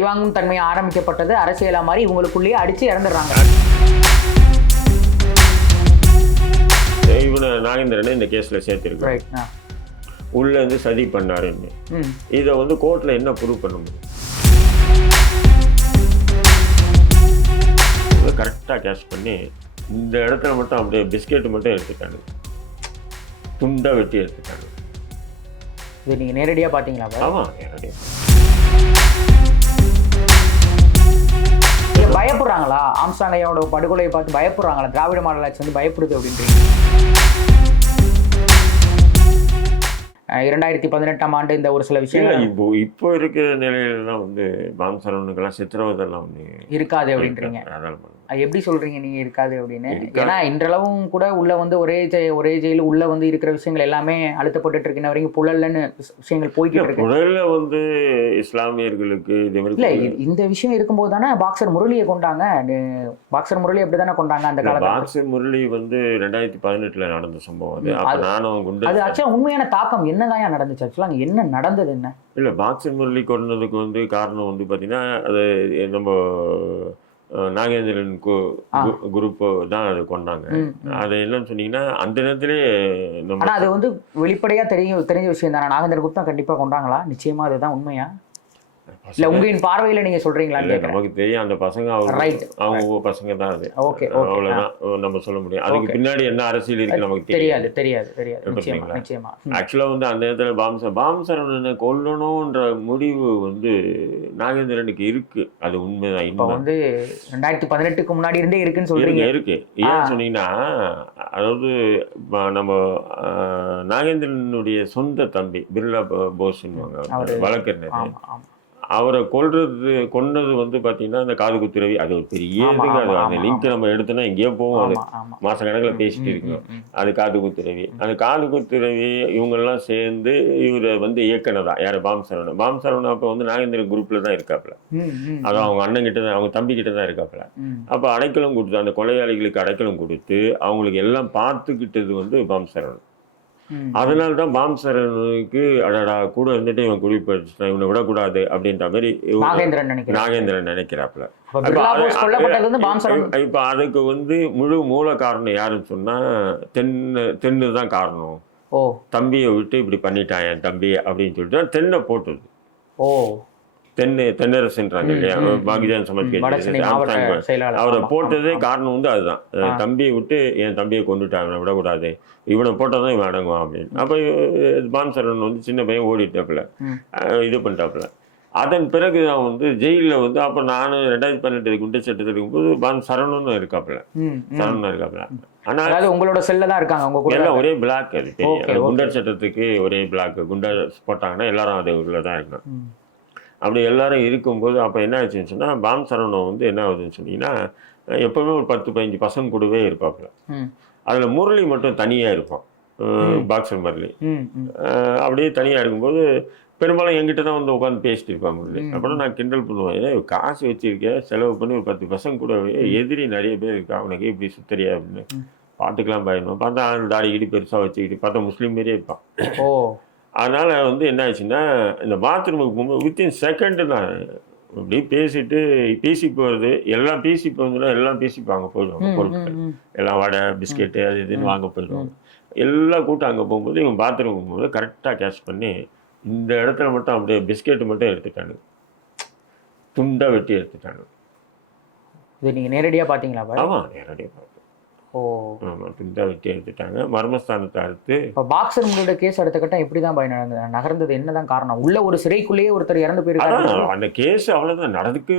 பழிவாங்கும் தன்மை ஆரம்பிக்கப்பட்டது அரசியலா மாதிரி இவங்களுக்குள்ளேயே அடிச்சு இறந்துடுறாங்க. இவனை நாகேந்திரனை இந்த கேஸ்ல சேர்த்திருக்காங்க. உள்ள இருந்து சதி பண்ணாருன்னு இதை வந்து கோர்ட்ல என்ன ப்ரூவ் பண்ண முடியும்? கரெக்டா கேஷ் பண்ணி இந்த இடத்துல மட்டும் அப்படியே பிஸ்கெட் மட்டும் எடுத்துட்டாங்க, துண்டா வெட்டி எடுத்துட்டாங்க. இது நீங்க நேரடியா பாத்தீங்களா? ஆமா, நேரடியா. பயப்படுறாங்களா? ஆம்ஸ்ட்ராங் ஐயாவோட படுகொலையை பார்த்து பயப்படுறாங்களா? திராவிட மாடல் ஆட்சி வந்து பயப்படுது அப்படின்றீங்க. 2018ஆம் ஆண்டு இந்த ஒரு சில விஷயங்கள் இப்போ இருக்கிற நிலையில தான் வந்து பாம்சரவனுக்கெல்லாம் சித்திரவதெல்லாம் வந்து இருக்காது அப்படின்றீங்க. அது எப்படி சொல்றீங்க நீங்க இருக்காது அப்படின்னு? ஏன்னா இன்றளவும் கூட உள்ள வந்து ஒரே ஜெயில உள்ள வந்து இருக்கிற விஷயங்கள் எல்லாமே அழுத்தப்பட்டு இருக்கு. இன்ன வரைக்கும் புழல்லன்னு விஷயங்கள் போய்கிட்டு இருக்கு. புழல்ல வந்து இஸ்லாமியர்களுக்கு இல்ல இந்த விஷயம் இருக்கும்போது தானே பாக்ஸர் முரளியை கொண்டாங்க. பாக்ஸர் முரளி அப்படி தானே கொண்டாங்க அந்த காலத்துல. பாக்ஸர் முரளி வந்து 2018 நடந்த சம்பவம். அது நானும் அது ஆக்சுவலா உண்மையான தாக்கம் என்னதான் நடந்துச்சு? ஆக்சுவலா என்ன நடந்தது என்ன? இல்ல பாக்ஸர் முரளி கொண்டதுக்கு வந்து காரணம் வந்து பாத்தீங்கன்னா அது நம்ம நாகேந்திரன் குரூப் தான் அது கொண்டாங்க. அது என்னன்னு சொன்னீங்கன்னா அந்த நேரத்திலே ஆனா அது வந்து வெளிப்படையா தெரிஞ்ச விஷயம் தானே. நாகேந்திரன் குரூப் தான் கண்டிப்பா கொண்டாங்களா? நிச்சயமா அதுதான் உண்மையா? இல்ல உங்களின் பார்வையில நீங்க சொல்றீங்களா? நமக்கு தெரியும் அந்த பசங்க அவங்க பசங்க தான். அது அவ்வளவுதான் நம்ம சொல்ல முடியும். அதுக்கு பின்னாடி என்ன அரசியல் இருக்கு நமக்கு தெரியாது. ஆக்சுவலா வந்து அந்த நேரத்துல பாம்சரவணனை கொல்லணும்ன்ற முடிவு வந்து நாகேந்திரனுக்கு இருக்கு. அது உண்மைதான். இப்ப வந்து 2018க்கு முன்னாடி இருந்தே இருக்குன்னு சொல்றீங்க. இருக்கு. ஏன்னு சொன்னீங்கன்னா அதாவது நம்ம நாகேந்திரனுடைய சொந்த தம்பி பிர்லா போஸ்ன்னுவாங்க வழக்கறிஞர். அவரை கொண்டது வந்து பார்த்தீங்கன்னா அந்த காது குத்துரவி. அது ஒரு பெரிய இதுங்க. அது அந்த லிங்க் நம்ம எடுத்தோன்னா எங்கேயோ போவோம். அது மாச கணக்கில் பேசிட்டு இருக்கோம். அது காது குத்துரவி. அந்த காது குத்துரவி இவங்கெல்லாம் சேர்ந்து இவரை வந்து இயக்குனதா யார்? பாம்சரவணன் அப்போ வந்து நாகேந்திரன் குரூப்ல தான் இருக்காப்புல. அதான் அவங்க அண்ணன் கிட்ட தான், அவங்க தம்பி கிட்ட தான் இருக்காப்புல. அப்போ அடைக்கலம் கொடுத்து அந்த கொலையாளிகளுக்கு அடைக்கலம் கொடுத்து அவங்களுக்கு எல்லாம் பார்த்துக்கிட்டது வந்து பாம்சரவணன். அதனால தான் பாம்சரவனுக்கு அடடா கூட இருந்துட்டு இவன் குடிப்படிச்சுட்டான், இவனை விடக்கூடாது அப்படின்ற மாதிரி நாகேந்திரன் நினைக்கிறாப்புல. இப்ப அதுக்கு வந்து முழு மூல காரணம் யாருன்னு சொன்னா தென்னு தான் காரணம். தம்பியை விட்டு இப்படி பண்ணிட்டான் என் தம்பி அப்படின்னு சொல்லிட்டு தென்னை போட்டது. தென்னரசுன்றாங்க இல்லையா, பாகிஜான் சமாஜ் அவரை போட்டதே காரணம் வந்து அதுதான். தம்பியை விட்டு என் தம்பியை கொண்டுட்டாங்க, விடக்கூடாது, இவனை போட்டதான் இவன் அடங்குவான் அப்படின்னு. அப்போ பாம்சரவணன் வந்து சின்ன பையன் ஓடிட்டாப்புல, இது பண்ணிட்டாப்புல. அதன் பிறகு தான் வந்து ஜெயிலில் வந்து அப்போ நானும் 2018 குண்டர் சட்டத்தில் இருக்கும்போது பாம்சரவணனும் இருக்காப்புல. ஆனால் உங்களோட செல்ல தான் இருக்காங்க எல்லாம் ஒரே பிளாக். அது தெரியும். குண்டர் சட்டத்துக்கு ஒரே பிளாக். குண்டர் போட்டாங்கன்னா எல்லாரும் அது உள்ள தான் இருக்காங்க. அப்படி எல்லாரும் இருக்கும்போது அப்போ என்ன ஆச்சுன்னு சொன்னால் பாம்சரவணன் வந்து என்ன ஆகுதுன்னு சொன்னீங்கன்னா எப்போவுமே ஒரு 10-15 பசங்க கூடவே இருப்பாப்புல. அதில் முரளி மட்டும் தனியாக இருப்பான், பாக்ஸர் முரளி. அப்படியே தனியாக இருக்கும்போது பெரும்பாலும் என்கிட்ட தான் வந்து உட்காந்து பேசிட்டு இருப்பான் முரளி. அப்புறம் நான் கிண்டல் பண்ணுவேன், காசு வச்சிருக்கேன், செலவு பண்ணி ஒரு 10 பசங்க கூட எதிரி நிறைய பேர் இருக்கா, அவனுக்கு இப்படி சுத்தரியா அப்படின்னு பார்த்துக்கலாம் பயணம். பார்த்தா தாடிக்கிட்டு பெருசாக வச்சுக்கிட்டு பார்த்தா முஸ்லீம் மாரியே இருப்பான். அதனால் வந்து என்ன ஆச்சுன்னா இந்த பாத்ரூமுக்கு போகும்போது வித்தின் செகண்டு தான் இப்படி பேசி போகிறது. எல்லாம் பேசி போகுதுன்னா எல்லாம் பேசிப்பாங்க, போயிடுவாங்க. பொருட்கள் எல்லாம் வடை பிஸ்கெட்டு அது இதுன்னு வாங்க போயிடுவாங்க. எல்லா கூட்டம் அங்கே போகும்போது இவங்க பாத்ரூமுக்கு போகும்போது கரெக்டாக கேஷ் பண்ணி இந்த இடத்துல மட்டும் அப்படியே பிஸ்கெட்டு மட்டும் எடுத்துட்டாங்க, துண்டா வெட்டி எடுத்துட்டாங்க. இது நீங்கள் நேரடியாக பார்த்தீங்களா? ஆமாம், நேரடியாக பார்த்தேன். துண்டா வெட்டி எடுத்துட்டாங்க, மர்மஸ்தானத்தை அறுத்து. இப்போ பாக்ஸர் உங்களோட கேஸ் அடுத்த கட்டம் எப்படி தான் நகர்ந்தது? என்னதான் காரணம்? உள்ள ஒரு சிறைக்குள்ளேயே ஒருத்தர் இறந்து போயிருக்காரு. அந்த கேஸ் அவ்வளவுதான் நடந்துட்டு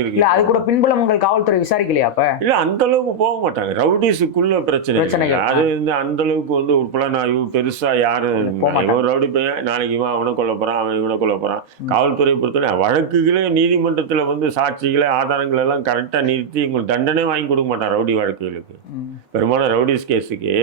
இருக்கு. இல்ல அது கூட பின்புலம் உங்கள் காவல்துறை விசாரிக்கலையா? அப்ப இல்ல அந்த அளவுக்கு போக மாட்டாங்க. ரவுடிஸுக்குள்ள பிரச்சனை அது வந்து அந்த அளவுக்கு வந்து ஒரு புலனாய்வு பெருசா யாரும் ஒரு ரவுடி பையன் நாளைக்கு அவனை கொல்ல போறான், அவன் இவனை கொல்ல போறான். காவல்துறை பொறுத்தவரை வழக்குகளே நீதிமன்றத்துல வந்து சாட்சிகளை ஆதாரங்கள் எல்லாம் கரெக்டா நிறுத்தி உங்களுக்கு தண்டனை வாங்கி கொடுக்க மாட்டான். ரவுடி வழக்குகளுக்கு பெரும்பாலும் ரவுடிஸ் கேஸுக்கு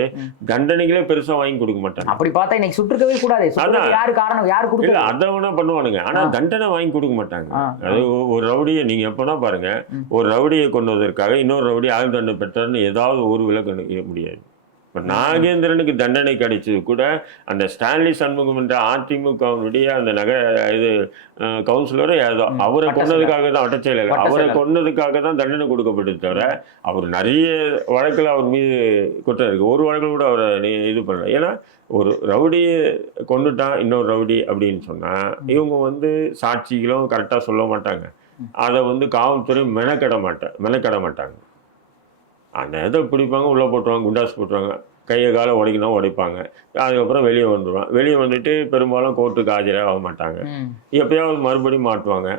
தண்டனைகளே பெருசா வாங்கி கொடுக்க மாட்டாங்க. அப்படி பார்த்தா இன்னைக்கு சுட்டுக்கவே கூடாது. யாரு காரணம், யாரு கொடுக்கல, அதை வேணா பண்ணுவானுங்க. ஆனா தண்டனை வாங்கி கொடுக்க மாட்டாங்க. அது ஒரு ரவுடியை நீங்க எப்பனா பாருங்க, ஒரு ரவுடியை கொண்டதற்காக இன்னொரு ரவுடி ஆயுள் தண்டனை பெற்றார்னு ஏதாவது ஒரு விலக்கு முடியாது. இப்போ நாகேந்திரனுக்கு தண்டனை கிடைச்சது கூட அந்த ஸ்டான்லி சண்முகம் என்ற அதிமுகவினுடைய அந்த இது கவுன்சிலரும் ஏதோ அவரை கொன்னதுக்காக தான், வட்டச்செயலர் அவரை கொன்னதுக்காக தான் தண்டனை கொடுக்கப்பட்டது தவிர அவர் நிறைய வழக்கில் அவர் மீது குற்றம் இருக்குது. ஒரு வழக்கில் கூட அவரை இது பண்ணல. ஏன்னா ஒரு ரவுடியை கொண்டுட்டான் இன்னொரு ரவுடி அப்படின்னு சொன்னால் இவங்க வந்து சாட்சிகளும் கரெக்டாக சொல்ல மாட்டாங்க. அதை வந்து காவல்துறை மெனக்கட மாட்டாங்க. அந்த இதை பிடிப்பாங்க, உள்ளே போட்டுருவாங்க, குண்டாஸ் போட்டுருவாங்க, கையை காலை உடைக்கணும் உடைப்பாங்க. அதுக்கப்புறம் வெளியே வந்துடுவான். வெளியே வந்துட்டு பெரும்பாலும் கோர்ட்டுக்கு ஆஜராக மாட்டாங்க. எப்பயாவது மறுபடியும் மாட்டுவாங்க.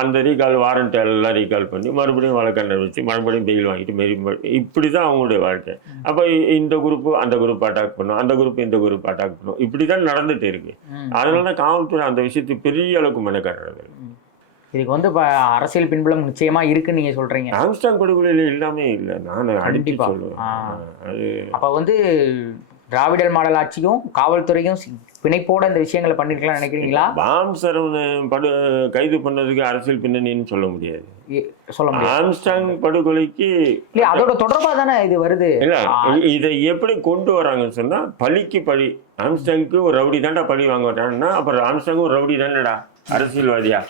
அந்த ரீகால் வாரண்ட் எல்லாம் ரீகால் பண்ணி மறுபடியும் வழக்கண்டை வச்சு மறுபடியும் பெயில் வாங்கிட்டு இப்படி தான் அவங்களுடைய வாழ்க்கை. அப்போ இந்த குரூப்பு அந்த குரூப் அட்டாக் பண்ணும், அந்த குரூப் இந்த குரூப் அட்டாக் பண்ணும், இப்படி தான் நடந்துட்டு இருக்கு. அதனால தான் காவல்துறை அந்த விஷயத்துக்கு பெரிய அளவுக்கு மெனக்காடுறது. இதுக்கு வந்து இப்போ அரசியல் பின்புலம் நிச்சயமா இருக்குன்னு நீங்க சொல்றீங்க. ஆம்ஸ்டாங் படுகொலையில் எல்லாமே இல்லை, நான் அடிப்பா சொல்லுவேன். அது அப்போ வந்து திராவிடர் மாடல் ஆட்சியும் காவல்துறையும் பிணைப்போட இந்த விஷயங்களை பண்ணிருக்கலாம் நினைக்கிறீங்களா? பாம் சரவணன் கைது பண்ணதுக்கு அரசியல் பின்னணின்னு சொல்ல முடியாது. ஆம்ஸ்டாங் படுகொலைக்கு இல்ல அதோட தொடர்பா தானே இது வருது. இல்ல இதை எப்படி கொண்டு வராங்கன்னு சொன்னா பழிக்கு பழி. ஆம்ஸ்டாங்க்கு ஒரு ரவுடி தாண்டா பழி வாங்க மாட்டாங்கன்னா அப்புறம் ஆம்ஸ்டாங் ஒரு ரவுடி தானடா அரசியல்வாதியா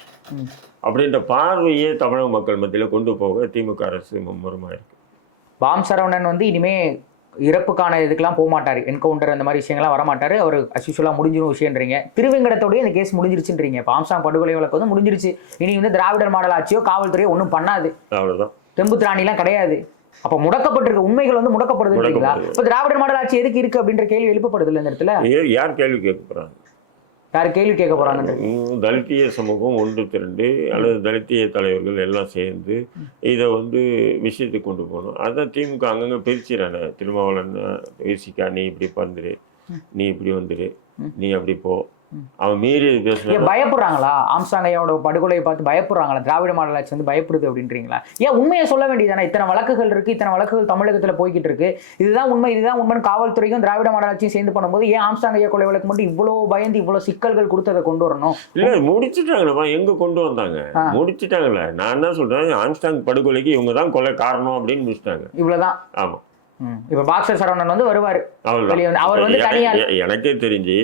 அப்படின்ற பார்வையே தமிழக மக்கள் மத்தியில் கொண்டு போக திமுக அரசு மும்முரமா இருக்கு. பாம் சரவணன் வந்து இனிமே இறப்புக்கான இதுக்கெல்லாம் போக மாட்டாரு, என்கவுண்டர் அந்த மாதிரி விஷயங்கள்லாம் வரமாட்டாரு, அவர் அஸ்யூஷுவலாக முடிஞ்சிடும் விஷயம்ன்றீங்க. திருவேங்கடத்தோடய இந்த கேஸ் முடிஞ்சிருச்சுன்றீங்க. இப்போ ஆம்ஸ்டாங் படுகொலை வழக்கு வந்து முடிஞ்சிருச்சு. இனி வந்து திராவிடர் மாடல் ஆட்சியோ காவல்துறையோ ஒன்றும் பண்ணாது, அவ்வளோதான். தெம்பு திராணிலாம் கிடையாது. அப்போ முடக்கப்பட்டிருக்க உண்மைகள் வந்து முடக்கப்படுது இல்லைங்களா? இப்போ திராவிடர் மாடல் ஆட்சி எதுக்கு இருக்கு அப்படின்ற கேள்வி எழுப்பப்படுது இல்லை இந்த இடத்துல? யார் கேள்வி கேட்க போறாங்க? யார் கேள்வி கேட்க போறாங்க? தலித்திய சமூகம் ஒன்று திரண்டு அல்லது தலித்திய தலைவர்கள் எல்லாம் சேர்ந்து இதை வந்து விஷயத்துக்கு கொண்டு போகணும். அதான் திமுக அங்கங்கே பிரிச்சுறானே. திருமாவளவன் விசிகா நீ இப்படி வந்துரு, நீ இப்படி வந்துரு, நீ அப்படி போ, அவன் மீறி பேசுற. பயப்படுறாங்களா? ஆம்ஸ்டாங் ஐயாவோட படுகொலையை பார்த்து பயப்படுறாங்களா? திராவிட மாடல் ஆட்சி வந்து பயப்படுது அப்படின்றீங்களா? ஏன் உண்மையை சொல்ல வேண்டியதானே? இத்தனை வழக்குகள் இருக்கு, இத்தனை வழக்குகள் தமிழகத்தில் போய்கிட்டு இருக்கு, இதுதான் உண்மை இதுதான் உண்மைன்னு காவல்துறையும் திராவிட மாடல் ஆட்சியும் சேர்ந்து பண்ணும்போது ஏன் ஆம்ஸ்டாங் ஐயா கொலை வழக்கு மட்டும் இவ்வளவு பயந்து இவ்வளவு சிக்கல்கள் கொடுத்து அதை கொண்டு வரணும்? இல்ல முடிச்சுட்டாங்களா? எங்க கொண்டு வந்தாங்க? முடிச்சுட்டாங்களே. நான் தான் சொல்றேன், ஆம்ஸ்டாங் படுகொலைக்கு இவங்க தான் கொலை காரணம் அப்படின்னு முடிச்சுட்டாங்க. இவ்வளவுதான். ஆமா. இப்ப பாக்ஸர் சரவணன் வந்து வருவாரு, அவர் வந்து தனியா எனக்கே தெரிஞ்சு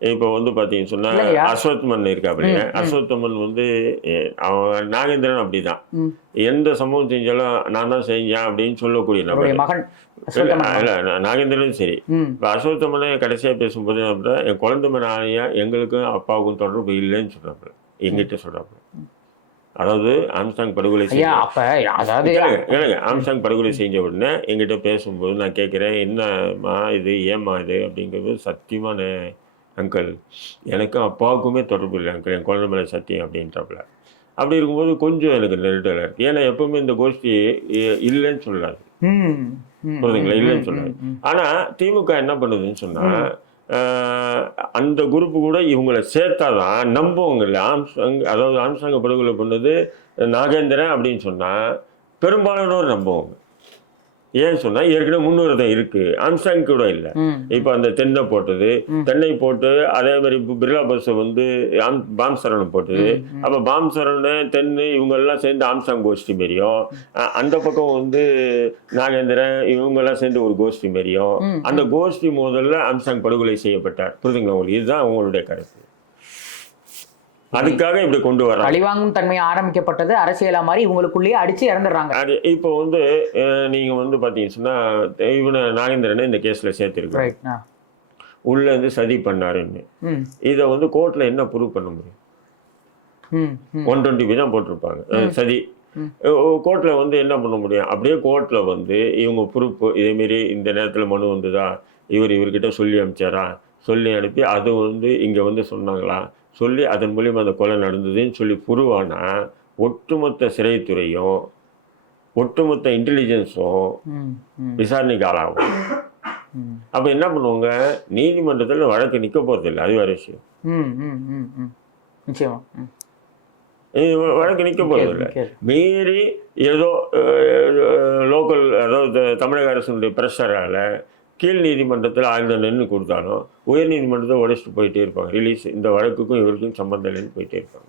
இப்போ வந்து பார்த்தீங்கன்னு சொன்னால் அஸ்வத்மன் இருக்காப்லையே, அஸ்வத்மன் வந்து அவன் நாகேந்திரன் அப்படிதான். எந்த சம்பவம் செஞ்சாலும் நான் தான் செஞ்சேன் அப்படின்னு சொல்லக்கூடிய நபர். இல்லை நாகேந்திரனும் சரி. இப்போ அஸ்வத்மனை கடைசியாக பேசும்போது என் குழந்தை மேனாயா எங்களுக்கும் அப்பாவுக்கும் தொடர்பு இல்லைன்னு சொல்றாப்புல, எங்கிட்ட சொல்றாப்புல. அதாவது ஆம்ஸ்டாங் படுகொலை ஆம்ஸ்டாங் படுகொலை செஞ்ச உடனே எங்கிட்ட பேசும்போது நான் கேட்குறேன், என்னம்மா இது, ஏம்மா இது அப்படிங்கிறது. சத்தியமான அங்கிள் எனக்கும் அப்பாவுக்குமே தொடர்பு இல்லை அங்கிள், என் குழந்தை மேலே சத்தியம் அப்படின்றாப்புல. அப்படி இருக்கும்போது கொஞ்சம் எனக்கு நெருடலாக இருக்குது. ஏன்னா எப்பவுமே இந்த கோஷ்டி இல்லைன்னு சொல்லாது, புரியுதுங்களா? இல்லைன்னு சொல்லாது. ஆனால் திமுக என்ன பண்ணுதுன்னு சொன்னால் அந்த குரூப்பு கூட இவங்களை சேர்த்தாதான் நம்புவங்க இல்லை. ஆம்ஸ்டாங் அதாவது ஆம்ஸ்டாங்கை படுகொலை பண்ணது நாகேந்திரன் அப்படின்னு சொன்னால் பெரும்பாலானோர் நம்புவாங்க. ஏன்னு சொன்னா ஏற்கனவே முன்னுரிதம் இருக்கு, ஆம்ஸ்டாங் கூட இல்லை. இப்போ அந்த தென்னை போட்டது, தென்னை போட்டு அதே மாதிரி பிர்லா பஸ் வந்து பாம் சரவணன் போட்டது. அப்போ பாம் சரவணன் தென்னு இவங்க எல்லாம் சேர்ந்து ஆம்ஸ்டாங் கோஷ்டி மாரியும், அந்த பக்கம் வந்து நாகேந்திரன் இவங்கெல்லாம் சேர்ந்து ஒரு கோஷ்டி மாரியும், அந்த கோஷ்டி முதல்ல ஆம்ஸ்டாங் படுகொலை செய்யப்பட்டார். புரிதுங்களா உங்களுக்கு? இதுதான் அவங்களுடைய கருத்து. அதுக்காக இப்படி கொண்டு வர அழிவாங்கும் தன்மை ஆரம்பிக்கப்பட்டது அரசியலா மாதிரி இவங்களுக்குள்ளேயே அடிச்சு இறந்துடுறாங்க. அது இப்போ வந்து நீங்க வந்து பாத்தீங்கன்னா இவனை நாகேந்திரனை இந்த கேஸ்ல சேர்த்திருக்காங்க, உள்ள இருந்து சதி பண்ணாருன்னு. இதை வந்து கோர்ட்ல என்ன ப்ரூவ் பண்ண முடியும்? 120 தான் போட்டிருப்பாங்க சதி. கோர்ட்ல வந்து என்ன பண்ண முடியும்? அப்படியே கோர்ட்ல வந்து இவங்க ப்ரூஃப் இதேமாரி இந்த நேரத்தில் மனு வந்துதா, இவர்கிட்ட சொல்லி அனுப்பிச்சாரா, சொல்லி அனுப்பி அது வந்து இங்க வந்து சொன்னாங்களா சொல்லி அதன் மூலியமாக அந்த கொலை நடந்ததுன்னு சொல்லி புருவானா ஒட்டுமொத்த சிறைத்துறையும் ஒட்டுமொத்த இன்டெலிஜென்ஸும் விசாரணைக்கு ஆளாகும். அப்போ என்ன பண்ணுவாங்க? நீதிமன்றத்தில் வழக்கு நிற்க போகிறதில்லை, அது வேறு விஷயம். வழக்கு நிற்க போகிறதில்லை. மீறி ஏதோ லோக்கல் அதாவது தமிழக அரசுடைய ப்ரெஷரால் கீழ் நீதிமன்றத்தில் ஆழ்ந்த நின்று கொடுத்தாலும் உயர் நீதிமன்றத்தை உடைச்சிட்டு போயிட்டே இருப்பாங்க. ரிலீஸ் இந்த வழக்குக்கும் இவருக்கும் சம்பந்தம் இல்லைன்னு போயிட்டே இருப்பாங்க.